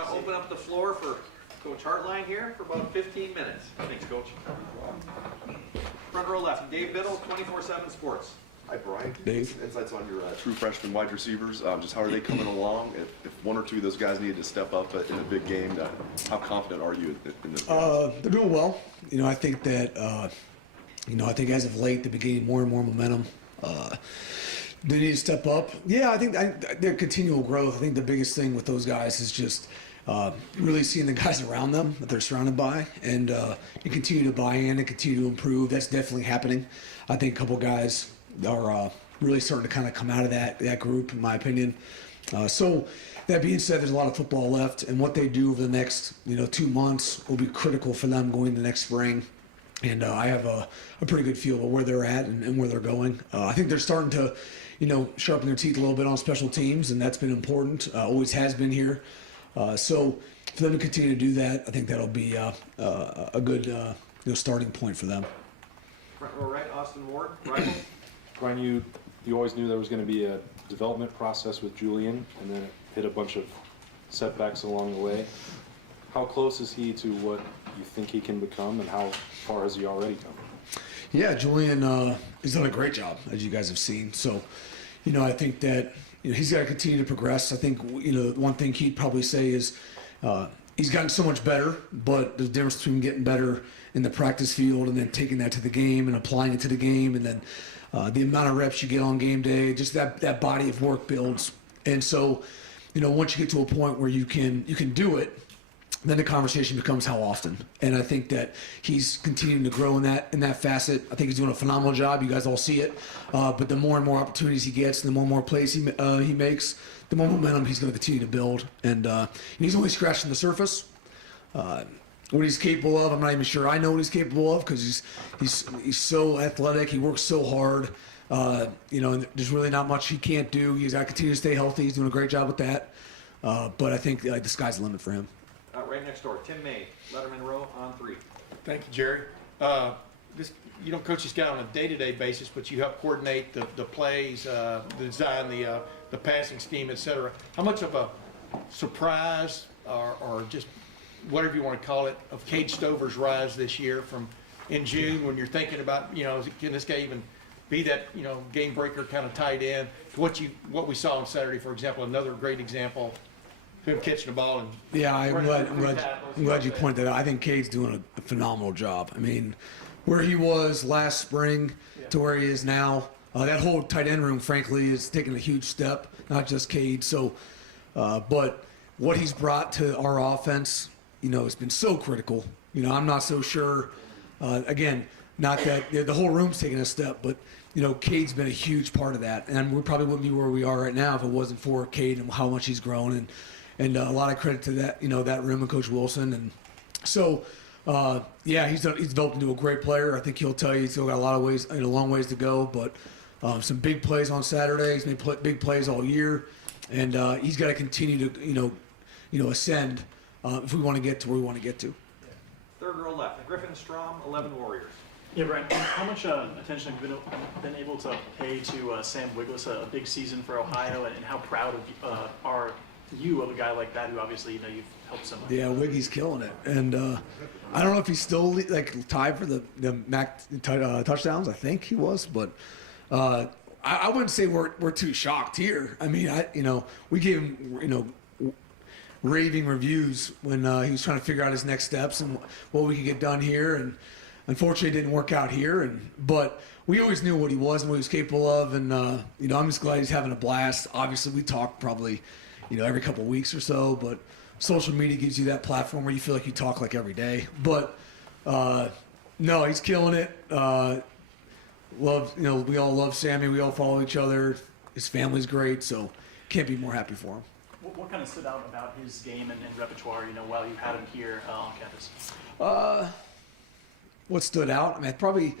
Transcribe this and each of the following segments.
to open up the floor for Coach Hartline here for about 15 minutes. Thanks, Coach. Front row left, Dave Biddle, 24/7 Sports. Hi, Brian. Dave. Insights on your true freshman wide receivers. Just how are they coming along? If one or two of those guys needed to step up in a big game, how confident are you in this? They're doing well. I think that, I think as of late, they're beginning more and more momentum. They need to step up. Yeah, I think their continual growth. I think the biggest thing with those guys is just really seeing the guys around them that they're surrounded by, and you continue to buy in and continue to improve. That's definitely happening. I think a couple guys are really starting to kind of come out of that group, in my opinion. So that being said, there's a lot of football left, and what they do over the next 2 months will be critical for them going into next spring. And I have a pretty good feel of where they're at and where they're going. I think they're starting to, sharpen their teeth a little bit on special teams, and that's been important. Always has been here. So for them to continue to do that, I think that'll be a good starting point for them. Front row right, Austin Ward, Rivals. Brian, you always knew there was going to be a development process with Julian, and then it hit a bunch of setbacks along the way. How close is he to what you think he can become, and how far has he already come? Yeah, Julian has done a great job, as you guys have seen. So, I think that he's got to continue to progress. I think one thing he'd probably say is he's gotten so much better, but there's a difference between getting better in the practice field and then taking that to the game and applying it to the game, and then the amount of reps you get on game day, just that body of work builds. And so, once you get to a point where you can do it, then the conversation becomes how often. And I think that he's continuing to grow in that facet. I think he's doing a phenomenal job. You guys all see it. But the more and more opportunities he gets, the more and more plays he makes, the more momentum he's going to continue to build. And he's only scratching the surface. What he's capable of, I'm not even sure I know what he's capable of, because he's so athletic. He works so hard. And there's really not much he can't do. He's got to continue to stay healthy. He's doing a great job with that. But I think the sky's the limit for him. Right next door, Tim May, Letterman row on 3. Thank you, Jerry. You don't coach this guy on a day-to-day basis, but you help coordinate the plays, the design, the passing scheme, etc. How much of a surprise or just whatever you want to call it of Cade Stover's rise this year from in June, when you're thinking about, can this guy even be that, game breaker kind of tight end, to what we saw on Saturday, for example, another great example. Him catching the ball and I'm glad you pointed that out. I think Cade's doing a phenomenal job. I mean, where he was last spring to where he is now, that whole tight end room, frankly, is taking a huge step. Not just Cade. So, but what he's brought to our offense, has been so critical. I'm not so sure. Again, not that the whole room's taking a step, but Cade's been a huge part of that, and we probably wouldn't be where we are right now if it wasn't for Cade and how much he's grown. And a lot of credit to that, that room and Coach Wilson. And so, he's developed into a great player. I think he'll tell you he's still got a long ways to go, but some big plays on Saturday. He's made big plays all year, and he's got to continue to, ascend if we want to get to where we want to get to. Third row left, Griffin Strom, 11 Warriors. Yeah, Brian, how much attention have you been able to pay to Sam Wiglis, a big season for Ohio, and how proud are you of a guy like that who obviously you've helped so much? Yeah, Wiggy's killing it, and I don't know if he's still tied for the MAC touchdowns. I think he was, but I wouldn't say we're too shocked here. I mean, we gave him raving reviews when he was trying to figure out his next steps and what we could get done here, and unfortunately it didn't work out here. But we always knew what he was and what he was capable of, and I'm just glad he's having a blast. Obviously, we talk probably every couple of weeks or so, but social media gives you that platform where you feel like you talk like every day. But no, he's killing it. We all love Sammy. We all follow each other. His family's great, so can't be more happy for him. What kind of stood out about his game and repertoire, while you had him here on campus? What stood out? I mean, probably,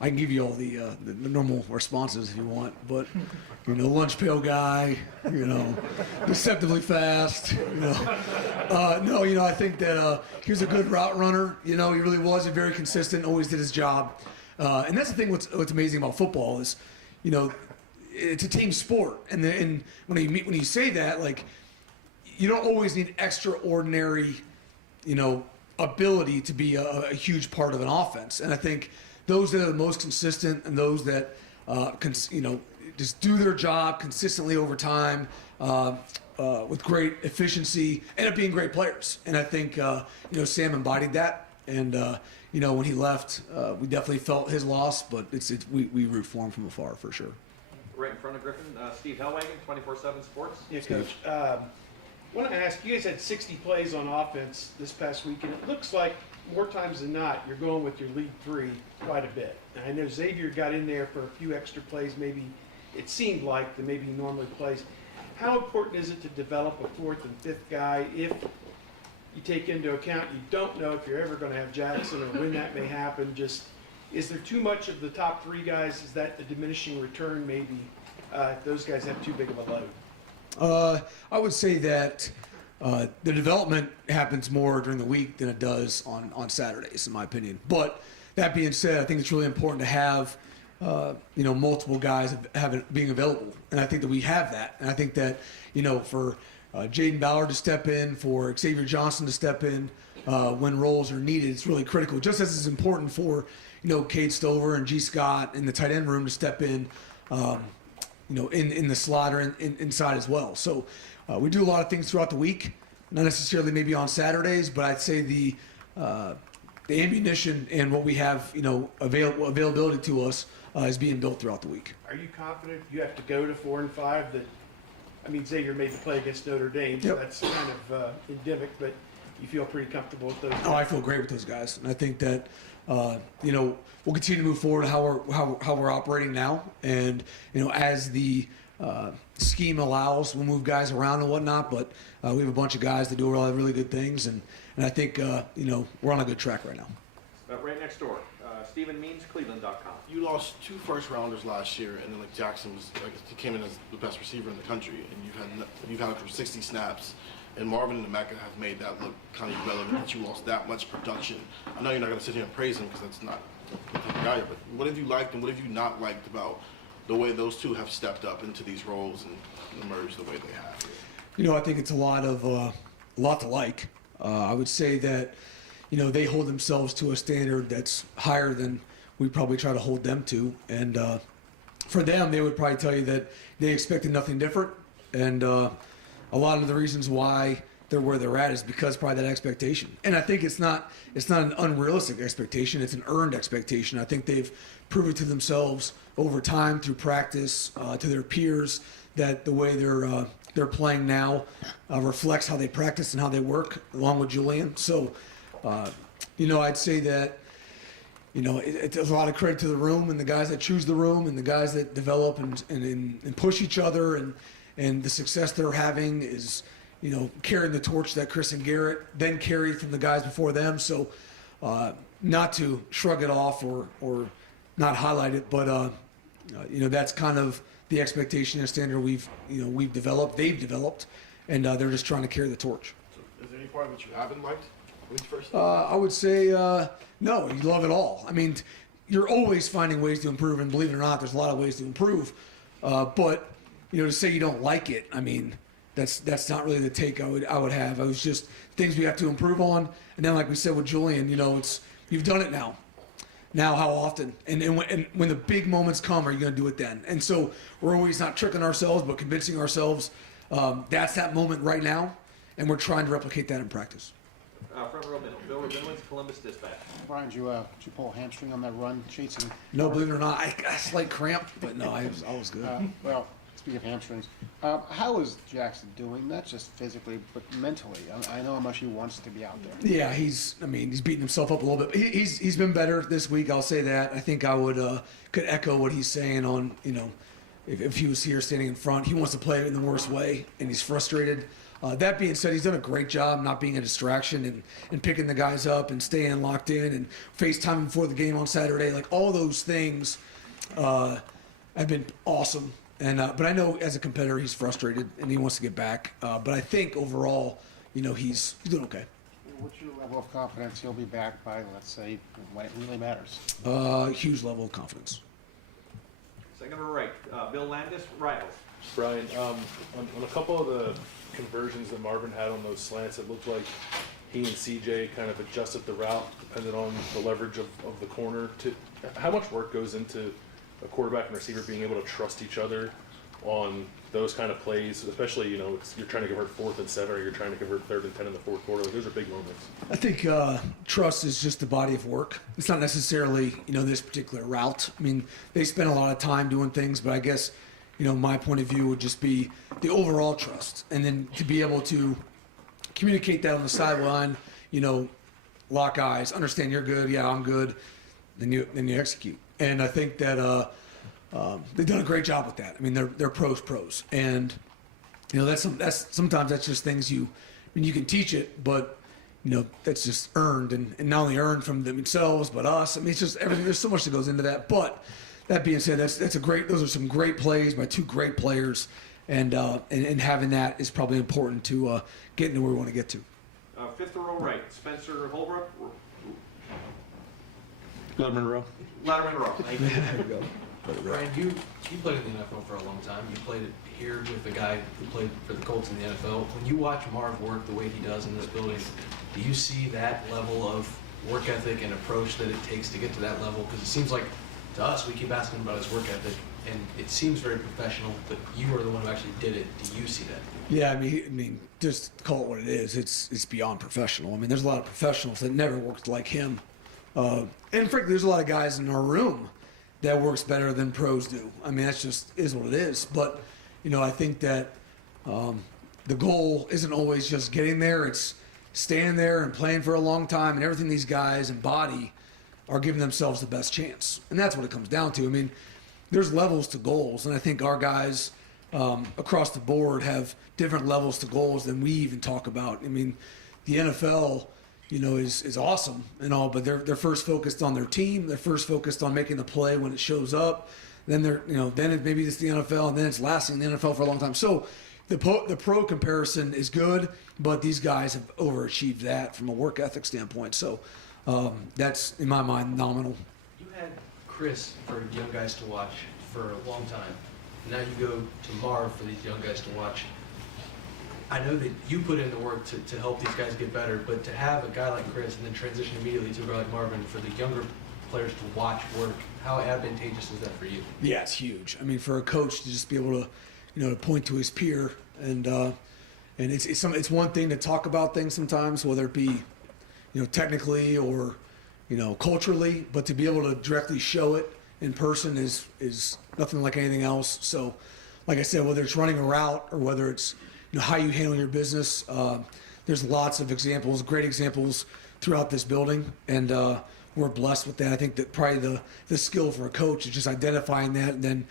I can give you all the normal responses if you want, but lunch pail guy, deceptively fast, No, I think that he was a good route runner. He really was very consistent, always did his job. And that's the thing. What's amazing about football is, it's a team sport, and when you say that, you don't always need extraordinary, ability to be a huge part of an offense. And I think those that are the most consistent and those that, just do their job consistently over time with great efficiency, end up being great players. And I think, Sam embodied that. And, when he left, we definitely felt his loss, but we root for him from afar for sure. Right in front of Griffin, Steve Hellwagon, 24/7 Sports. Yes, Coach. I want to ask, you guys had 60 plays on offense this past week, and it looks like more times than not, you're going with your lead three quite a bit. And I know Xavier got in there for a few extra plays, maybe it seemed like than maybe he normally plays. How important is it to develop a fourth and fifth guy if you take into account you don't know if you're ever going to have Jackson or when that may happen? Just, is there too much of the top three guys? Is that a diminishing return maybe if those guys have too big of a load? I would say that the development happens more during the week than it does on Saturdays, in my opinion. But that being said, I think it's really important to have multiple guys being available, and I think that we have that. And I think that for Jaden Ballard to step in, for Xavier Johnson to step in when roles are needed, it's really critical. Just as it's important for Cade Stover and G. Scott in the tight end room to step in. In the slot or inside as well. So we do a lot of things throughout the week, not necessarily maybe on Saturdays, but I'd say the ammunition and what we have, availability to us is being built throughout the week. Are you confident you have to go to 4 and 5? Xavier made the play against Notre Dame, so Yep. that's kind of endemic, but you feel pretty comfortable with those? Oh, I feel great with those guys, and I think that we'll continue to move forward how we're operating now, and as the scheme allows, we'll move guys around and whatnot. But we have a bunch of guys that do a lot of really good things, and I think we're on a good track right now. Right next door, Stephen Means, Cleveland.com. You lost 2 first-rounders last year, and then Jackson he came in as the best receiver in the country, and you've had him for 60 snaps. And Marvin and Emeka have made that look kind of irrelevant that you lost that much production. I know you're not going to sit here and praise him because that's not the type of guy, but what have you liked and what have you not liked about the way those two have stepped up into these roles and emerged the way they have? I think it's a lot to like. I would say that, they hold themselves to a standard that's higher than we probably try to hold them to. And for them, they would probably tell you that they expected nothing different. And a lot of the reasons why they're where they're at is because probably that expectation. And I think it's not an unrealistic expectation. It's an earned expectation. I think they've proven to themselves over time through practice, to their peers, that the way they're playing now reflects how they practice and how they work, along with Julian. So, I'd say that, it's a lot of credit to the room and the guys that choose the room and the guys that develop and push each other, and the success they're having is, carrying the torch that Chris and Garrett then carried from the guys before them. So, not to shrug it off or not highlight it, but that's kind of the expectation and standard they've developed, and they're just trying to carry the torch. So is there any part of it you haven't liked when you first? I would say no. You love it all. I mean, you're always finding ways to improve, and believe it or not, there's a lot of ways to improve. But to say you don't like it, I mean, that's not really the take I would have. I was just things we have to improve on, and then like we said with Julian, you've done it now. Now, how often? And when the big moments come, are you going to do it then? And so we're always not tricking ourselves, but convincing ourselves that's that moment right now, and we're trying to replicate that in practice. Front row middle, Bill Rabinowitz, Columbus Dispatch. Brian, did you pull a hamstring on that run, chasing? No, believe it or not, I got a slight cramp, but no, I was good. Well, speaking of hamstrings, how is Jackson doing? Not just physically, but mentally. I know how much he wants to be out there. Yeah, he's beating himself up a little bit. He's been better this week. I'll say that. I think I could echo what he's saying on, if he was here standing in front. He wants to play in the worst way, and he's frustrated. That being said, he's done a great job not being a distraction and picking the guys up and staying locked in and FaceTiming before the game on Saturday. Like, all those things have been awesome. And but I know as a competitor he's frustrated and he wants to get back. But I think overall, he's doing okay. What's your level of confidence he'll be back by, let's say, when it really matters? Huge level of confidence. Second to right, Bill Landis, Rivals. Brian, on a couple of the conversions that Marvin had on those slants, it looked like he and CJ kind of adjusted the route depending on the leverage of the corner. How much work goes into a quarterback and receiver being able to trust each other on those kind of plays, especially, you're trying to convert 4th and 7 or you're trying to convert 3rd and 10 in the 4th quarter. Those are big moments. I think trust is just the body of work. It's not necessarily, this particular route. I mean, they spend a lot of time doing things, but I guess, my point of view would just be the overall trust. And then to be able to communicate that on the sideline, lock eyes, understand you're good, yeah, I'm good, then you execute. And I think that they've done a great job with that. I mean, they're pros, and that's sometimes that's just things you can teach it, but that's just earned, and not only earned from themselves but us. I mean, it's just everything. There's so much that goes into that. But that being said, those are some great plays by 2 great players, and having that is probably important to getting to where we want to get to. 5th row right, Spencer Holbrook. Letterman row. Letterman row. There we go. Brian, you played in the NFL for a long time. You played it here with a guy who played for the Colts in the NFL. When you watch Marv work the way he does in this building, do you see that level of work ethic and approach that it takes to get to that level? Because it seems like, to us, we keep asking about his work ethic, and it seems very professional, but you are the one who actually did it. Do you see that? Yeah, I mean, just call it what it is. It's beyond professional. I mean, there's a lot of professionals that never worked like him, and frankly, there's a lot of guys in our room that works better than pros do. I mean, that's just is what it is. But I think that the goal isn't always just getting there. It's staying there and playing for a long time, and everything these guys embody are giving themselves the best chance, and that's what it comes down to. I mean, there's levels to goals, and I think our guys across the board have different levels to goals than we even talk about. I mean, the NFL, is awesome and all, but they're first focused on their team. They're first focused on making the play when it shows up. Then maybe it's the NFL, and then it's lasting in the NFL for a long time. So the pro comparison is good, but these guys have overachieved that from a work ethic standpoint. So that's, in my mind, nominal. You had Chris for young guys to watch for a long time. Now you go to Marv for these young guys to watch. I know that you put in the work to help these guys get better, but to have a guy like Chris and then transition immediately to a guy like Marvin for the younger players to watch work, how advantageous is that for you? Yeah, it's huge. I mean, for a coach to just be able to, to point to his peer, and it's one thing to talk about things sometimes, whether it be, technically or, culturally, but to be able to directly show it in person is nothing like anything else. So, like I said, whether it's running a route or whether it's how you handle your business, there's lots of examples, great examples throughout this building, and we're blessed with that. I think that probably the skill for a coach is just identifying that and then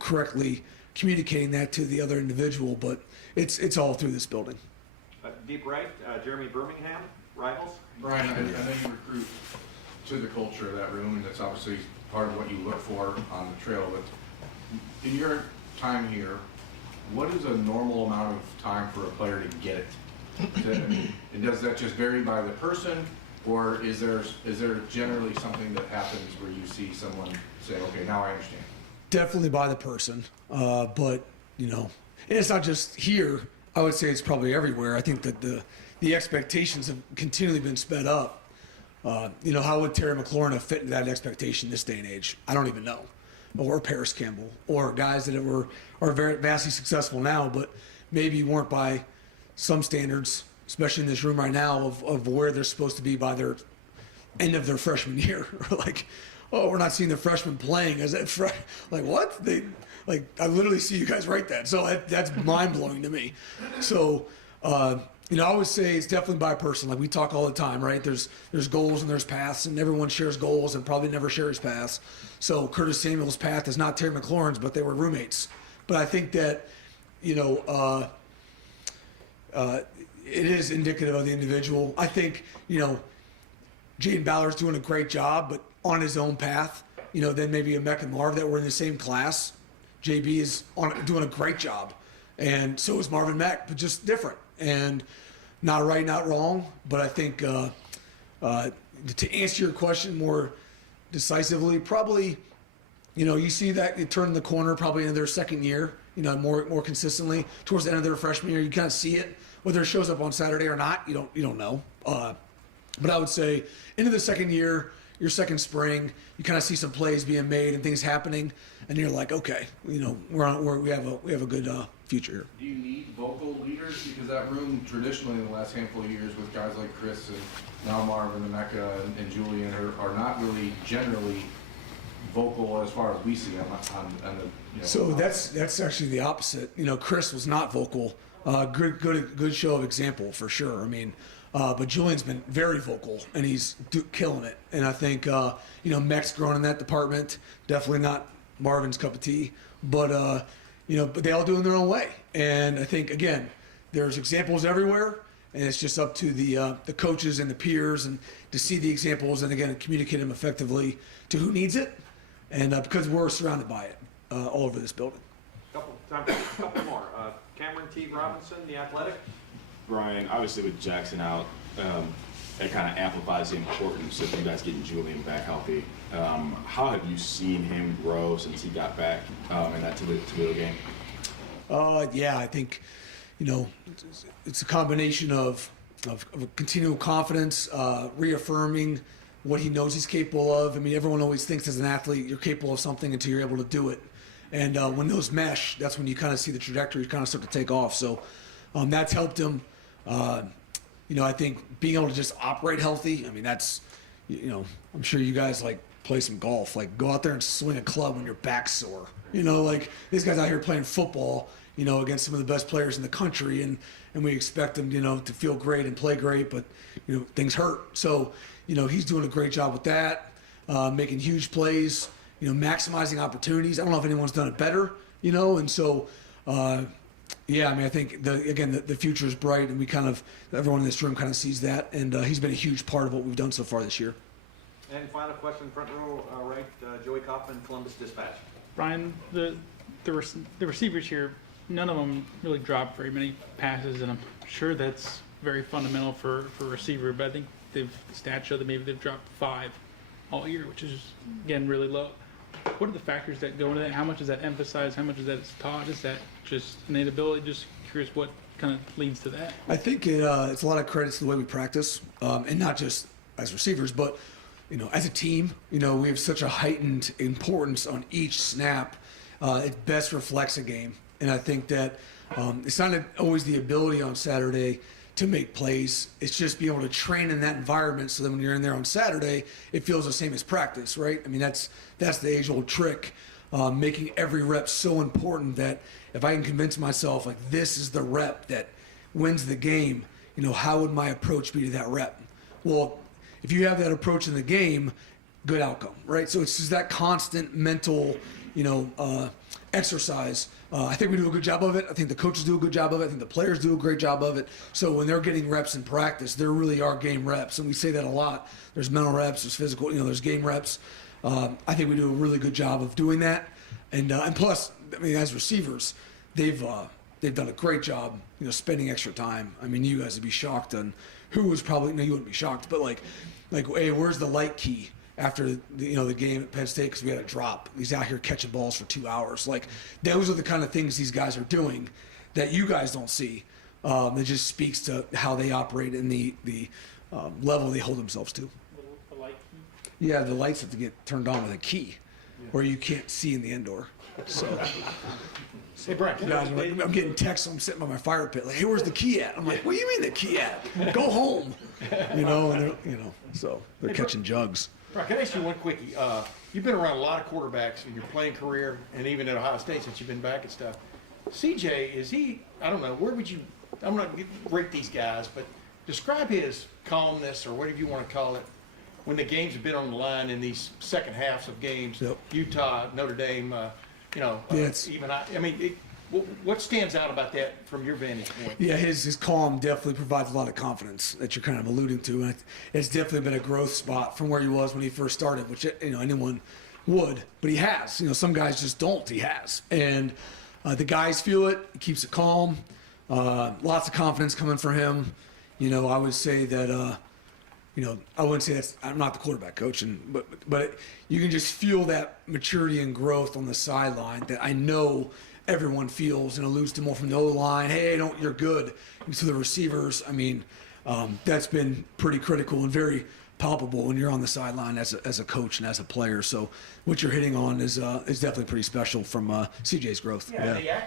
correctly communicating that to the other individual. But it's all through this building. Deep right, Jeremy Birmingham, Rivals. Brian, I know you recruit to the culture of that room, and that's obviously part of what you look for on the trail. But in your time here, what is a normal amount of time for a player to get it? And does that just vary by the person, or is there generally something that happens where you see someone say, okay, now I understand? Definitely by the person, but and it's not just here. I would say it's probably everywhere. I think that the expectations have continually been sped up. How would Terry McLaurin have fit into that expectation this day and age? I don't even know. Or Paris Campbell, or guys that are very vastly successful now, but maybe weren't by some standards, especially in this room right now, of where they're supposed to be by their end of their freshman year. Or like, oh, we're not seeing the freshmen playing as that like what? I literally see you guys write that. So that's mind blowing to me. So I would say it's definitely by person. Like we talk all the time, right? There's goals and there's paths, and everyone shares goals and probably never shares paths. So Curtis Samuel's path is not Terry McLaurin's, but they were roommates. But I think that, it is indicative of the individual. I think, Jaden Ballard's doing a great job, but on his own path. Then maybe a Mech and Marv that were in the same class. JB is doing a great job, and so is Marvin Mech, but just different. And not right, not wrong, but I think to answer your question more decisively, probably, you see that you turn the corner probably in their second year, more consistently towards the end of their freshman year. You kind of see it, whether it shows up on Saturday or not. You don't know. But I would say into the second year, your second spring, you kind of see some plays being made and things happening, and you're like, okay, we have a good future here. Do you need vocal leaders? Because that room traditionally in the last handful of years with guys like Chris and now Marvin and Emeka and Julian are not really generally vocal as far as we see on the. So that's actually the opposite. Chris was not vocal. Good show of example for sure. I mean, but Julian's been very vocal and he's killing it. And I think Mech's growing in that department. Definitely not Marvin's cup of tea, but but they all do it in their own way. And I think again, there's examples everywhere, and it's just up to the coaches and the peers and to see the examples and again communicate them effectively to who needs it. And because we're surrounded by it all over this building. Couple more. Cameron T. Robinson, The Athletic. Brian, obviously with Jackson out, it kind of amplifies the importance of you guys getting Julian back healthy. How have you seen him grow since he got back in that Toledo game? Yeah, I think, it's a combination of continual confidence, reaffirming what he knows he's capable of. I mean, everyone always thinks as an athlete you're capable of something until you're able to do it. And when those mesh, that's when you kind of see the trajectory kind of start to take off. So that's helped him. I think being able to just operate healthy, I mean, that's, I'm sure you guys play some golf, go out there and swing a club when your back's sore. These guys out here playing football, against some of the best players in the country, and we expect them, to feel great and play great, but, things hurt. So, he's doing a great job with that, making huge plays, maximizing opportunities. I don't know if anyone's done it better, and so, yeah, I mean, I think the future is bright, and everyone in this room kind of sees that, and he's been a huge part of what we've done so far this year. And final question, front row right, Joey Kaufman, Columbus Dispatch. Brian, the receivers here, none of them really dropped very many passes, and I'm sure that's very fundamental for a receiver. But I think stats show that maybe they've dropped 5 all year, which is again really low. What are the factors that go into that? How much is that emphasized? How much is that taught? Is that just innate ability? Just curious what kind of leads to that. I think it's a lot of credit to the way we practice, and not just as receivers, but as a team. We have such a heightened importance on each snap. It best reflects a game, and I think that it's not always the ability on Saturday to make plays. It's just being able to train in that environment so that when you're in there on Saturday, it feels the same as practice, right? I mean, that's the age-old trick, making every rep so important that if I can convince myself, this is the rep that wins the game, how would my approach be to that rep? Well, if you have that approach in the game, good outcome, right? So it's just that constant mental, exercise. I think we do a good job of it. I think the coaches do a good job of it. I think the players do a great job of it. So when they're getting reps in practice, there really are game reps, and we say that a lot. There's mental reps, there's physical, there's game reps. I think we do a really good job of doing that, and plus, I mean, as receivers, they've done a great job, spending extra time. I mean, you guys would be shocked on who was probably you wouldn't be shocked, but hey, where's the light key? After the game at Penn State, because we had a drop. He's out here catching balls for 2 hours. Those are the kind of things these guys are doing that you guys don't see. That just speaks to how they operate and the level they hold themselves to. The light key? Yeah, the lights have to get turned on with a key, or you can't see in the indoor. So, Hey, Brian, guys, I'm getting texts. I'm sitting by my fire pit. Hey, where's the key at? I'm like, what do you mean the key at? Go home. And they're, so they're catching jugs. Brian, can I ask you one quickie? You've been around a lot of quarterbacks in your playing career, and even at Ohio State since you've been back and stuff. CJ, is he? I don't know. Where would you? I'm not going to rate these guys, but describe his calmness, or whatever you want to call it, when the games have been on the line in these second halves of games. Yep. Utah, Notre Dame. What stands out about that from your vantage point? Yeah, his calm definitely provides a lot of confidence that you're kind of alluding to, and it's definitely been a growth spot from where he was when he first started, which anyone would, but he has. Some guys just don't. He has, and the guys feel it. He keeps it calm. Lots of confidence coming from him. I would say that. I wouldn't say I'm not the quarterback coach, but you can just feel that maturity and growth on the sideline that I know everyone feels and alludes to more from the O-line. Hey, you're good. And to the receivers, I mean, that's been pretty critical and very palpable when you're on the sideline as a coach and as a player. So what you're hitting on is definitely pretty special from CJ's growth. Yeah,